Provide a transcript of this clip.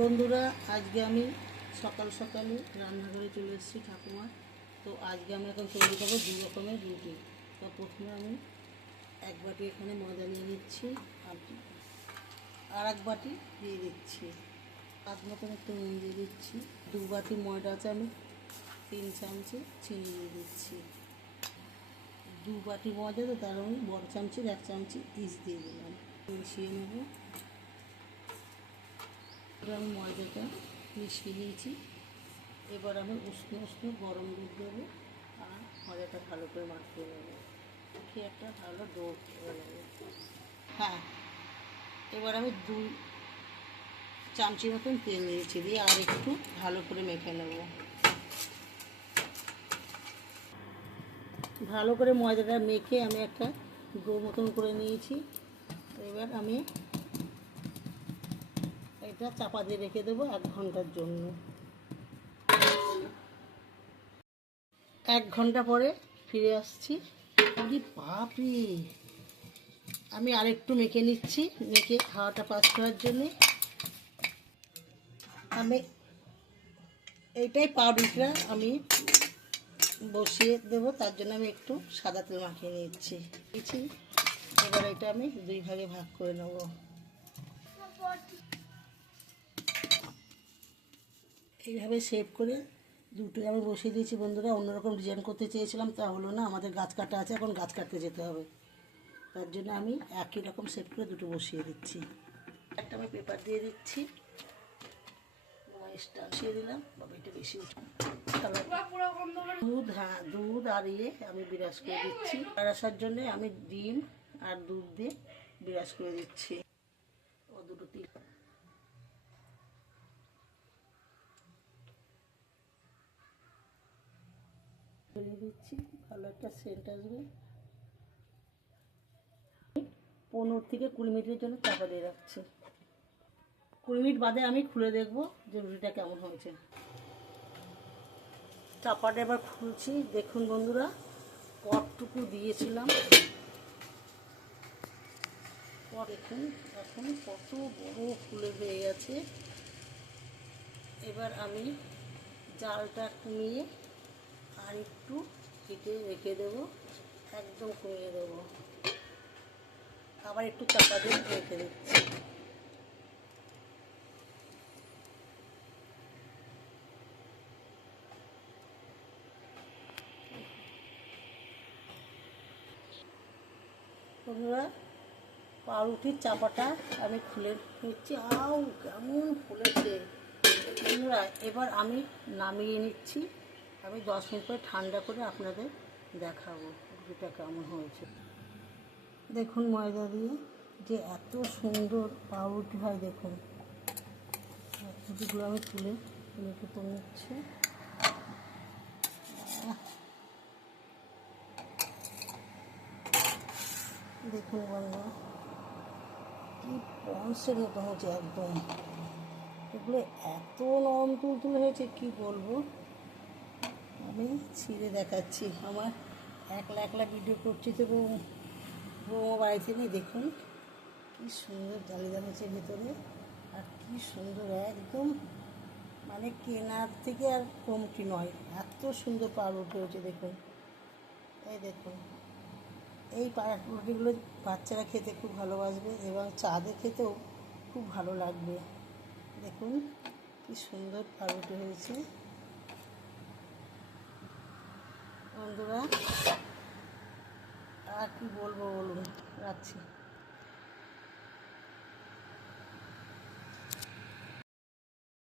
বন্ধুরা, আজকে আমি সকাল সকালে রান্নাঘরে চলে এসেছি ঠাকুমা তো আজকে আমি এখন তৈরি করব দু রকমের রুটি। তো প্রথমে আমি এক বাটি এখানে ময়দা নিয়ে নিচ্ছি আর এক বাটি দিয়ে দিচ্ছি। হাত মতন একটু নুন দিয়ে দিচ্ছি। দু বাটি ময়দা আছে আমি তিন চামচে চিনি দিয়ে দিচ্ছি। দু বাটি ময়দা তো তার আমি বড় চামচের এক চামচি ইস দিয়ে দিলাম। মিশিয়ে নেব। আমি ময়দাটা মিশিয়ে নিয়েছি। এবার আমি উষ্ণ উষ্ণ গরম দুধ দেবো আর ময়দাটা ভালো করে মাখিয়ে নেব। মাখিয়ে একটা ভালো ডো করে হ্যাঁ এবার আমি দুই চামচি মতন তেল নিয়েছি দিয়ে আর একটু ভালো করে মেখে নেব। ভালো করে ময়দাটা মেখে আমি একটা ডো মতন করে নিয়েছি। এবার আমি এটা চাপা দিয়ে রেখে দেবো এক ঘণ্টার জন্য। এক ঘণ্টা পরে ফিরে আসছি। আরে বাপরে! আমি আরেকটু মেখে নিচ্ছি, মেখে খাওয়াটা পাস করার জন্যে। আমি এইটাই পাউরুটিটা আমি বসিয়ে দেবো, তার জন্য আমি একটু সাদা তেল মাখিয়ে নিচ্ছি, এবার এটা আমি দুই ভাগে ভাগ করে নেব। এইভাবে সেভ করে দুটো আমি বসিয়ে দিয়েছি বন্ধুরা, অন্যরকম ডিজাইন করতে চেয়েছিলাম, তা হলো না, আমাদের গাছ কাটা আছে, এখন গাছ কাটতে যেতে হবে। তার জন্য আমি একই রকম সেভ করে দুটো বসিয়ে দিচ্ছি। একটা আমি পেপার দিয়ে দিচ্ছি ময়েসটা দিলাম বেশি দুধ হ্যাঁ দুধ আর ইয়ে আমি বিরাজ করে দিচ্ছি। আসার জন্য আমি ডিম আর দুধ দিয়ে বিরাজ করে দিচ্ছি। ও দুটো তিল ফেলে দিচ্ছি, ভালো একটা সেন্ট আসবে। পনেরো থেকে কুড়ি মিনিটের জন্য চাপা দিয়ে রাখছি। কুড়ি মিনিট বাদে আমি খুলে দেখব যে রুটিটা কেমন হয়েছে। চাপাটা এবার খুলছি। দেখুন বন্ধুরা কটটুকু দিয়েছিলাম। দেখুন, এখন কত বড় ফুলে হয়ে গেছে। এবার আমি জালটা কমিয়ে আর একটু কেটে রেখে দেবো, একদম কমিয়ে দেবো। আবার একটু চাপা দিয়ে রেখে দিচ্ছি। বন্ধুরা, পাউরুটির চাপাটা আমি খুলে নিচ্ছি। আউ, কেমন ফুলেছে। বন্ধুরা, এবার আমি নামিয়ে নিচ্ছি। আমি দশ মিনিট পরে ঠান্ডা করে আপনাদের দেখাবো রুটিটা কেমন হয়েছে। দেখুন ময়দা দিয়ে যে এত সুন্দর পাউরুটি হয়, দেখুন। রুটিগুলো আমি তুলে রেখে তো নিচ্ছি। দেখুন বন্ধু কি পন্সের মতো হয়েছে একদম। এগুলো এত নরম তুলতুলে হয়েছে, কি বলব? আমি ছিঁড়ে দেখাচ্ছি। আমার একলা একলা ভিডিও করছি তো বৌমা বাড়িতে নেই, দেখুন। কি সুন্দর জালি হয়েছে ভেতরে। আর কি সুন্দর, একদম মানে কেনার থেকে আর কমটি নয়। এত সুন্দর পাউরুটি হয়েছে দেখুন। এই দেখুন। এই পাউরুটিগুলো বাচ্চারা খেতে খুব ভালোবাসবে এবং চাঁদে খেতেও খুব ভালো লাগবে। দেখুন, কি সুন্দর পাউরুটি হয়েছে। বন্ধুরা আর কি বলব বলুন? রাখছি।